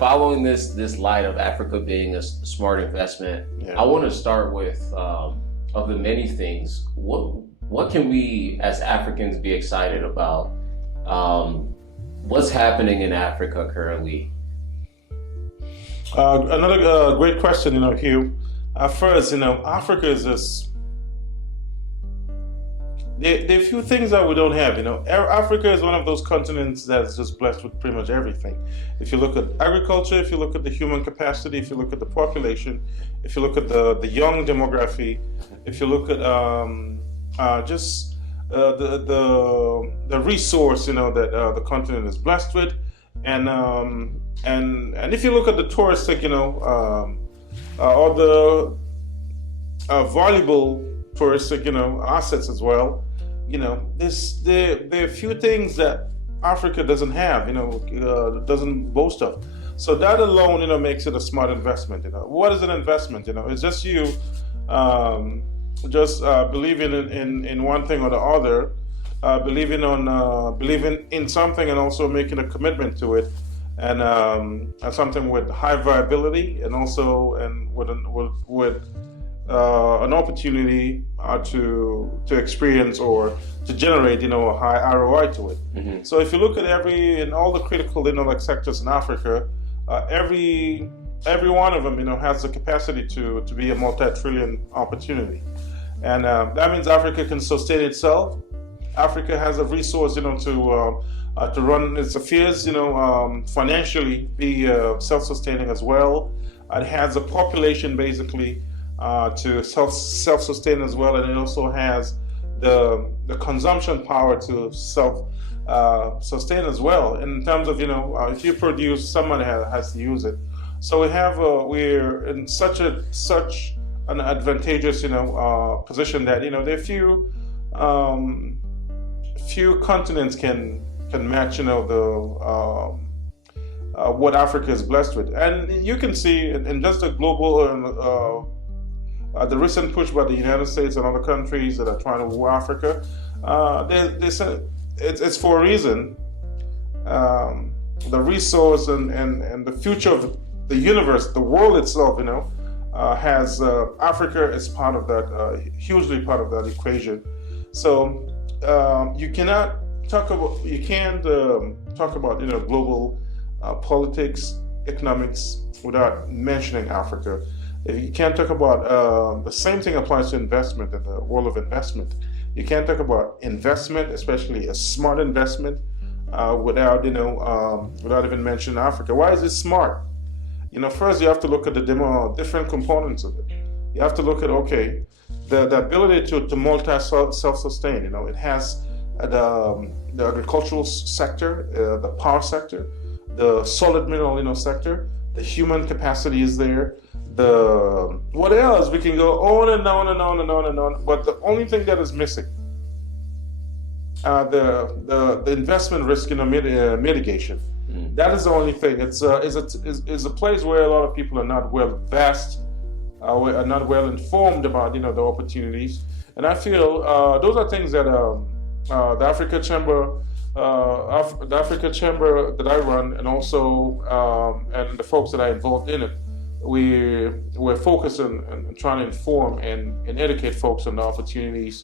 following this light of Africa being a smart investment, I want to start with of the many things. What can we as Africans be excited about? What's happening in Africa currently? Another great question, Hugh. First, Africa is just there are a few things that we don't have. Africa is one of those continents that's just blessed with pretty much everything. If you look at agriculture, if you look at the human capacity, if you look at the population, if you look at the young demography, if you look at just the resource, that the continent is blessed with, and if you look at the touristic, all the valuable touristic, assets as well. There are a few things that Africa doesn't have, doesn't boast of. So that alone, makes it a smart investment. What is an investment? It's just you believing in one thing or the other, believing in something and also making a commitment to it, and something with high viability and also with an opportunity to experience or to generate, a high ROI to it. Mm-hmm. So if you look at in all the critical, sectors in Africa, every one of them, to the capacity to be a multi-trillion opportunity, and that means Africa can sustain itself. Africa has a resource, to run its affairs, financially, be self-sustaining as well. It has a population basically to self-sustain as well, and it also has the consumption power to self-sustain as well. In terms of if you produce, somebody has to use it. So we're in such an advantageous position that there are few continents can match what Africa is blessed with, and you can see in just the global. The recent push by the United States and other countries that are trying to war Africa, it's for a reason. The resource and the future of the universe, the world itself, has Africa as part of that, hugely part of that equation. So you can't talk about global politics, economics without mentioning Africa. You can't talk about the same thing applies to investment in the world of investment. You can't talk about investment, especially a smart investment, without even mentioning Africa. Why is it smart? First you have to look at the different components of it. You have to look at the ability to self-sustain. It has the agricultural sector, the power sector, the solid mineral sector. The human capacity is there. What else? We can go on and on and on and on and on. But the only thing that is missing, the investment risk, mitigation. Mm. That is the only thing. It's a place where a lot of people are not well versed, are not well informed about the opportunities. And I feel those are things that the Africa Chamber that I run, and also and the folks that are involved in it. We're focused on trying to inform and educate folks on the opportunities